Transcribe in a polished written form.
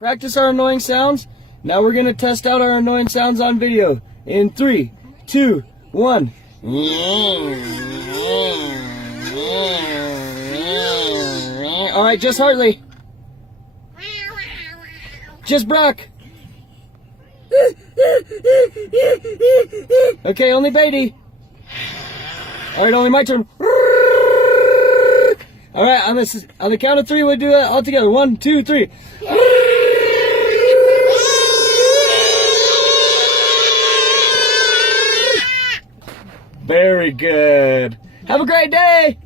Practice our annoying sounds. Now we're gonna test out our annoying sounds on video. In 3, 2, 1. Alright, just Hartley. Just Brock. Okay, only Beatty. Alright, only my turn. Alright, on the count of 3, we'll do it all together. 1, 2, 3. Very good. Have a great day.